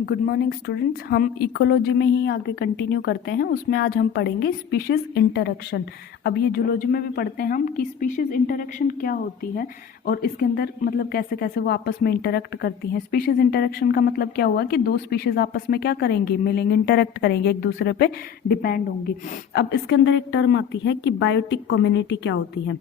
Good morning students. हम ecology में ही आगे कंटिन्यू करते हैं। उसमें आज हम पढ़ेंगे स्पीशीज़ इंटरेक्शन। अब ये जूलॉजी में भी पढ़ते हैं हम कि स्पीशीज़ इंटरेक्शन क्या होती है और इसके अंदर मतलब कैसे कैसे वो आपस में इंटरेक्ट करती हैं। स्पीशीज़ इंटरेक्शन का मतलब क्या हुआ कि दो स्पीशीज़ आपस में क्या करेंगे, मिलेंगे, इंटरेक्ट करेंगे, एक दूसरे पे डिपेंड होंगे। अब इसके अंदर एक टर्म आती है कि बायोटिक कम्युनिटी क्या होती है।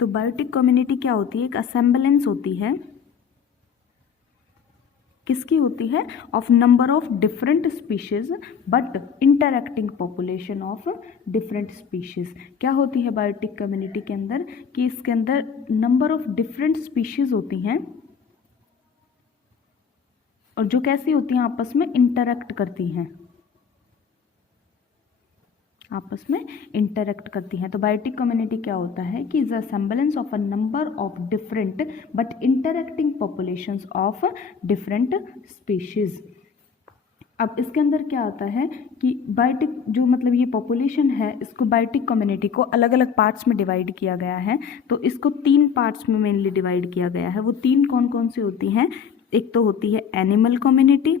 तो बायोटिक कम्युनिटी क्या होती है? एक असेंबलेंस होती है। किसकी होती है? Of number of different species but interacting population of different species. क्या होती है बायोटिक कम्युनिटी के अंदर कि इसके अंदर नंबर ऑफ डिफरेंट स्पीशीज होती हैं और जो कैसी होती हैं, आपस में इंटरैक्ट करती हैं, आपस में इंटरेक्ट करती हैं। तो बायोटिक कम्युनिटी क्या होता है कि is assemblance of a number of different but interacting populations of different species. अब इसके अंदर क्या आता है कि बायोटिक जो मतलब ये पॉपुलेशन है, इसको बायोटिक कम्युनिटी को अलग अलग पार्ट्स में डिवाइड किया गया है। तो इसको 3 पार्ट्स में मेनली डिवाइड किया गया है। वो 3 कौन कौन सी होती हैं? एक तो होती है एनिमल कम्युनिटी,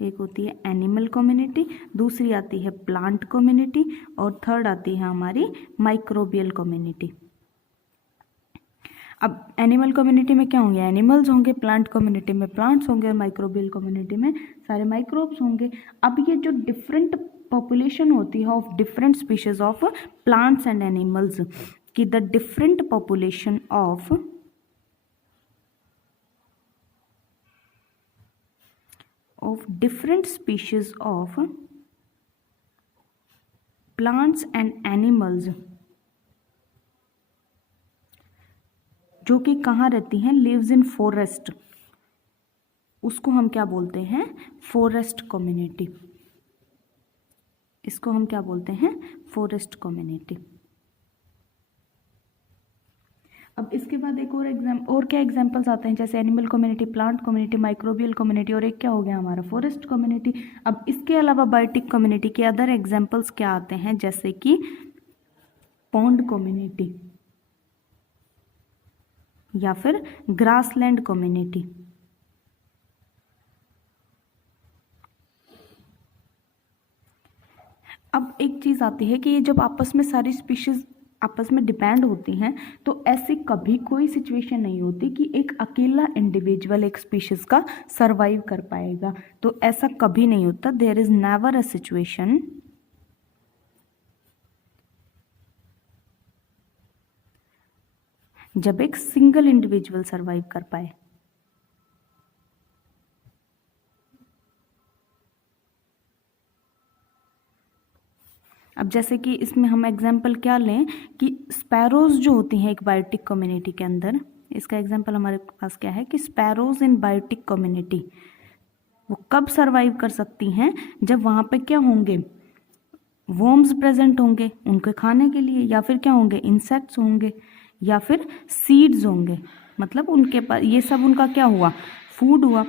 एक होती है एनिमल कम्युनिटी, दूसरी आती है प्लांट कम्युनिटी और थर्ड आती है हमारी माइक्रोबियल कम्युनिटी। अब एनिमल कम्युनिटी में क्या होंगे? एनिमल्स होंगे, प्लांट कम्युनिटी में प्लांट्स होंगे और माइक्रोबियल कम्युनिटी में सारे माइक्रोब्स होंगे। अब ये जो डिफरेंट पॉपुलेशन होती है of different species of plants and animals की the different population of different species of plants and animals जो कि कहाँ रहती हैं? lives in forest, उसको हम क्या बोलते हैं? Forest community. इसको हम क्या बोलते हैं? Forest community. अब इसके बाद एक और क्या एग्जाम्पल्स आते हैं? जैसे animal community, plant community, microbial community और एक क्या हो गया हमारा? Forest community. अब इसके अलावा बायोटिक कम्युनिटी के अदर एग्जाम्पल्स क्या आते हैं? जैसे कि पॉन्ड कम्युनिटी या फिर ग्रासलैंड कम्युनिटी। अब एक चीज आती है कि ये जब आपस में सारी स्पीशीज आपस में डिपेंड होती हैं तो ऐसी कभी कोई सिचुएशन नहीं होती कि एक अकेला इंडिविजुअल एक स्पीशीज का सरवाइव कर पाएगा। तो ऐसा कभी नहीं होता। There is never a situation जब एक सिंगल इंडिविजुअल सरवाइव कर पाए। अब जैसे कि इसमें हम एग्जाम्पल क्या लें कि स्पैरोज जो होती हैं एक बायोटिक कम्युनिटी के अंदर, इसका एग्जाम्पल हमारे पास क्या है कि स्पैरोज इन बायोटिक कम्युनिटी वो कब सरवाइव कर सकती हैं? जब वहाँ पे क्या होंगे? वर्म्स प्रेजेंट होंगे उनके खाने के लिए, या फिर क्या होंगे? इंसेक्ट्स होंगे, या फिर सीड्स होंगे। मतलब उनके पास ये सब उनका क्या हुआ? फूड हुआ।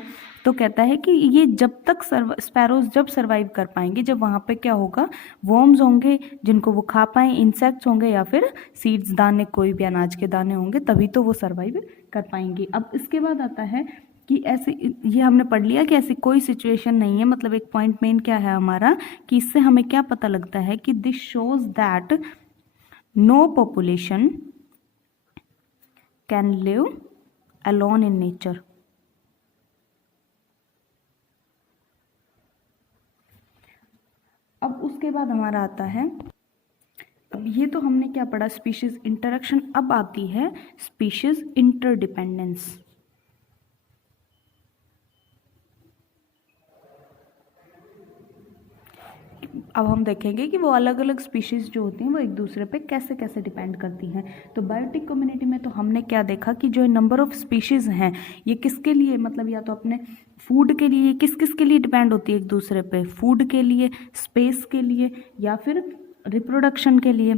तो कहता है कि ये जब तक स्पैरोज जब सर्वाइव कर पाएंगे जब वहाँ पे क्या होगा? वर्म्स होंगे जिनको वो खा पाए, इंसेक्ट्स होंगे या फिर सीड्स, दाने, कोई भी अनाज के दाने होंगे, तभी तो वो सर्वाइव कर पाएंगे। अब इसके बाद आता है कि ऐसे, ये हमने पढ़ लिया कि ऐसी कोई सिचुएशन नहीं है। मतलब एक पॉइंट मेन क्या है हमारा कि इससे हमें क्या पता लगता है कि this shows that no population can live alone in nature. अब उसके बाद हमारा आता है, अब ये तो हमने क्या पढ़ा? Species interaction. अब आती है स्पीशीज इंटरडिपेंडेंस। अब हम देखेंगे कि वो अलग अलग स्पीशीज जो होती हैं वो एक दूसरे पे कैसे कैसे डिपेंड करती हैं। तो बायोटिक कम्युनिटी में तो हमने क्या देखा कि जो नंबर ऑफ स्पीशीज हैं ये किसके लिए, मतलब या तो अपने फूड के लिए, किस किस के लिए डिपेंड होती है एक दूसरे पे? फूड के लिए, स्पेस के लिए, या फिर रिप्रोडक्शन के लिए।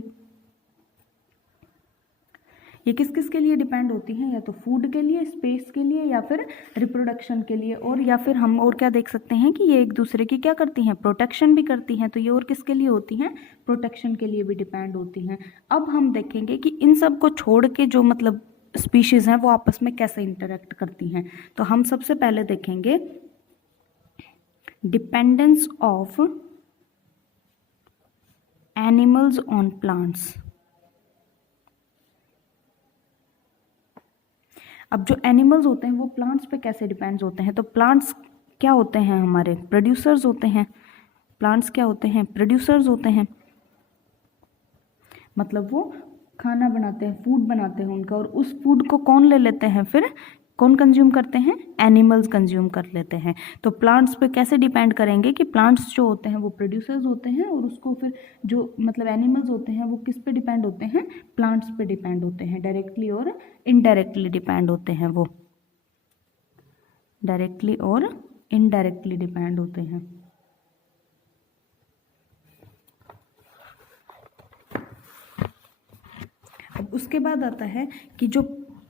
ये किस किस के लिए डिपेंड होती हैं, या तो फूड के लिए, स्पेस के लिए, या फिर रिप्रोडक्शन के लिए, और या फिर हम और क्या देख सकते हैं कि ये एक दूसरे की क्या करती हैं, प्रोटेक्शन भी करती हैं। तो ये और किसके लिए होती हैं, प्रोटेक्शन के लिए भी डिपेंड होती हैं। अब हम देखेंगे कि इन सब को छोड़ के जो मतलब स्पीशीज़ हैं वो आपस में कैसे इंटरेक्ट करती हैं। तो हम सबसे पहले देखेंगे dependence of animals on plants. अब जो एनिमल्स होते हैं वो प्लांट्स पे कैसे डिपेंड्स होते हैं। तो प्लांट्स क्या होते हैं, हमारे प्रोड्यूसर्स होते हैं। प्लांट्स क्या होते हैं, प्रोड्यूसर्स होते हैं, मतलब वो खाना बनाते हैं, फूड बनाते हैं उनका, और उस फूड को कौन ले लेते हैं, फिर कौन कंज्यूम करते हैं, एनिमल्स कंज्यूम कर लेते हैं। तो प्लांट्स पे कैसे डिपेंड करेंगे कि प्लांट्स जो होते हैं वो प्रोड्यूसर्स होते हैं, और उसको फिर जो मतलब एनिमल्स होते हैं वो किस पे डिपेंड होते हैं, प्लांट्स पे डिपेंड होते हैं। डायरेक्टली और इनडायरेक्टली डिपेंड होते हैं, वो डायरेक्टली और इनडायरेक्टली डिपेंड होते हैं। अब उसके बाद आता है कि जो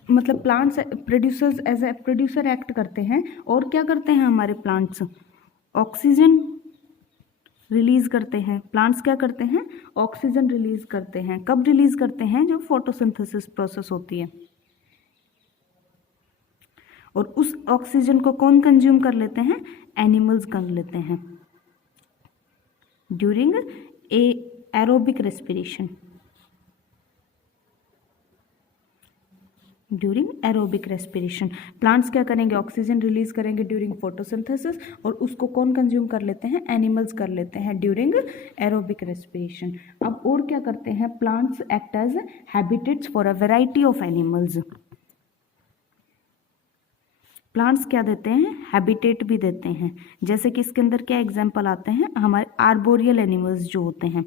मतलब plants producers as a producer act करते हैं, और क्या करते हैं हमारे प्लांट्स, ऑक्सीजन रिलीज करते हैं। प्लांट्स क्या करते हैं, ऑक्सीजन रिलीज करते हैं। कब रिलीज करते हैं, जब फोटोसिंथेसिस प्रोसेस होती है। और उस ऑक्सीजन को कौन कंज्यूम कर लेते हैं, एनिमल्स कर लेते हैं during a aerobic respiration, during aerobic respiration. Plants क्या करेंगे, ऑक्सीजन रिलीज करेंगे ड्यूरिंग फोटोसिंथेसिस, और उसको कौन कंज्यूम कर लेते हैं, एनिमल्स कर लेते हैं ड्यूरिंग एरोबिक रेस्पिरेशन। अब और क्या करते हैं, plants act as habitats for a variety of animals. Plants क्या देते हैं, हैबिटेट भी देते हैं। जैसे कि इसके अंदर क्या एग्जाम्पल आते हैं, हमारे आर्बोरियल एनिमल्स जो होते हैं,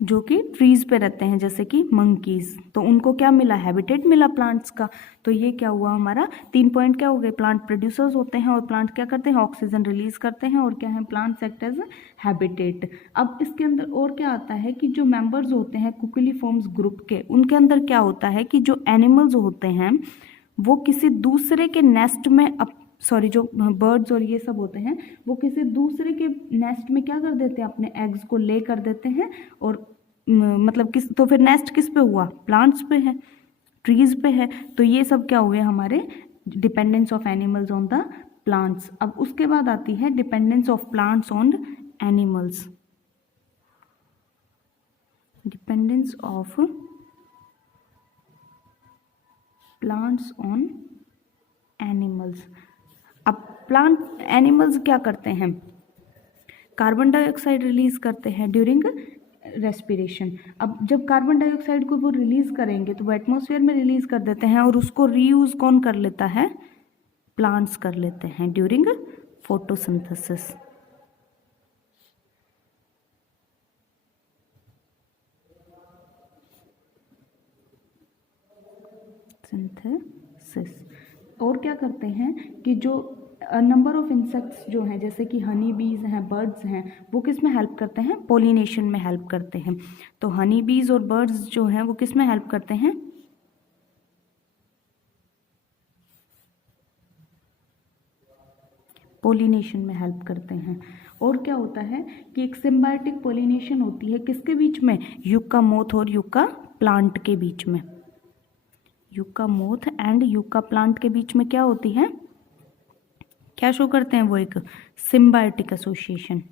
जो कि ट्रीज पे रहते हैं, जैसे कि मंकीज, तो उनको क्या मिला, हैबिटेट मिला प्लांट्स का। तो ये क्या हुआ, हमारा 3 पॉइंट क्या हो गए, प्लांट प्रोड्यूसर्स होते हैं, और प्लांट क्या करते हैं, ऑक्सीजन रिलीज करते हैं, और क्या है, प्लांट्स एक्ट एज हैबिटेट। अब इसके अंदर और क्या आता है कि जो मेंबर्स होते हैं कुकुलिफॉर्म्स ग्रुप के, उनके अंदर क्या होता है कि जो एनिमल्स होते हैं वो किसी दूसरे के नेस्ट में जो बर्ड्स और ये सब होते हैं वो किसी दूसरे के नेस्ट में क्या कर देते हैं, अपने एग्स को ले कर देते हैं, और मतलब किस, तो फिर नेस्ट किस पे हुआ, प्लांट्स पे है, ट्रीज पे है। तो ये सब क्या हुए हमारे dependence of animals on the plants. अब उसके बाद आती है dependence of plants on animals, dependence of plants on animals. अब प्लांट एनिमल्स क्या करते हैं, कार्बन डाइऑक्साइड रिलीज करते हैं ड्यूरिंग रेस्पिरेशन। अब जब कार्बन डाइऑक्साइड को वो रिलीज करेंगे तो वो एटमॉस्फेयर में रिलीज कर देते हैं, और उसको रीयूज कौन कर लेता है, प्लांट्स कर लेते हैं ड्यूरिंग फोटोसिंथेसिस। सिंथेसिस। और क्या करते हैं कि जो नंबर ऑफ इंसेक्ट्स जो हैं, जैसे कि हनी बीज हैं, बर्ड्स हैं, वो किस में हेल्प करते हैं, पोलिनेशन में हेल्प करते हैं। तो हनी बीज और बर्ड्स जो हैं वो किस में हेल्प करते हैं, पोलिनेशन में हेल्प करते हैं। और क्या होता है कि एक सिम्बायोटिक पोलिनेशन होती है किसके बीच में, यूका मोथ और यूका प्लांट के बीच में। Yucca moth and yucca plant के बीच में क्या होती है, क्या शो करते हैं वो, एक सिम्बायोटिक एसोसिएशन।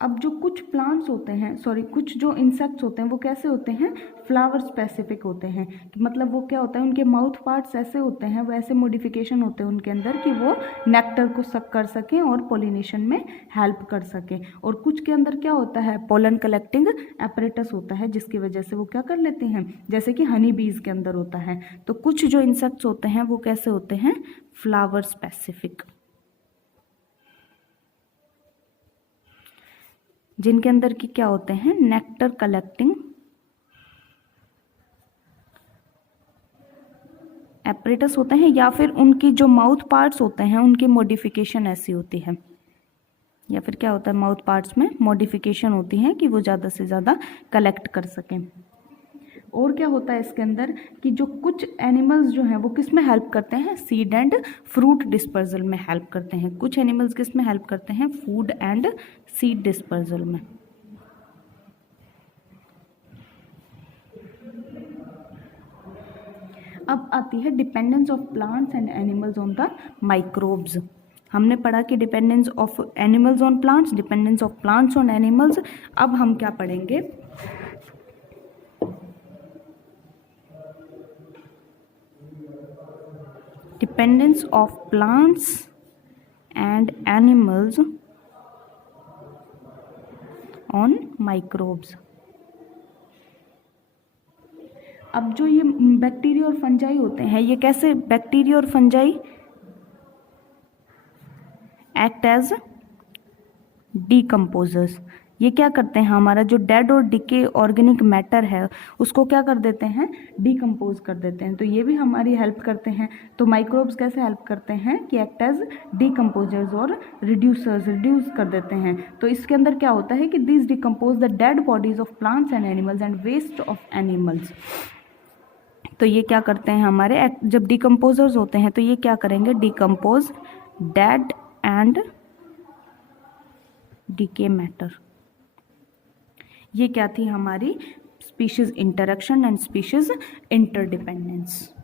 अब जो कुछ प्लांट्स होते हैं, कुछ जो इंसेक्ट्स होते हैं वो कैसे होते हैं, फ्लावर स्पेसिफिक होते हैं। मतलब वो क्या होता है, उनके माउथ पार्ट्स ऐसे होते हैं, वैसे मॉडिफिकेशन होते हैं उनके अंदर कि वो नेक्टर को सक कर सकें और पोलिनेशन में हेल्प कर सकें। और कुछ के अंदर क्या होता है, पोलन कलेक्टिंग एपरेटस होता है, जिसकी वजह से वो क्या कर लेते हैं, जैसे कि हनी बीज के अंदर होता है। तो कुछ जो इंसेक्ट्स होते हैं वो कैसे होते हैं, फ्लावर स्पेसिफिक, जिनके अंदर की क्या होते हैं, नेक्टर कलेक्टिंग एपरेटस होते हैं या फिर उनकी जो माउथ पार्ट्स होते हैं उनकी मॉडिफिकेशन ऐसी होती है, या फिर क्या होता है माउथ पार्ट्स में मॉडिफिकेशन होती है कि वो ज़्यादा से ज़्यादा कलेक्ट कर सकें। और क्या होता है इसके अंदर कि जो कुछ एनिमल्स जो हैं वो किस में हेल्प करते हैं, सीड एंड फ्रूट डिस्पर्जल में हेल्प करते हैं। कुछ एनिमल्स किस में हेल्प करते हैं, फूड एंड सीड डिस्पर्जल में। अब आती है dependence of plants and animals on the microbes. हमने पढ़ा कि dependence of animals on plants, dependence of plants on animals. अब हम क्या पढ़ेंगे, dependence of plants and animals on microbes. अब जो ये बैक्टीरिया और फंजाई होते हैं, ये कैसे, बैक्टीरिया और फंजाई एक्ट एज डीकम्पोजर्स। ये क्या करते हैं, हमारा जो डेड और डिके ऑर्गेनिक मैटर है उसको क्या कर देते हैं, डीकम्पोज कर देते हैं। तो ये भी हमारी हेल्प करते हैं। तो माइक्रोब्स कैसे हेल्प करते हैं कि एक्ट एज डीकम्पोजर्स और रिड्यूसर्स, रिड्यूस कर देते हैं। तो इसके अंदर क्या होता है कि this decompose the dead bodies of plants and animals and waste of animals. तो ये क्या करते हैं हमारे, जब डिकम्पोजर्स होते हैं तो ये क्या करेंगे, decompose dead and decay matter. ये क्या थी हमारी species interaction and species interdependence.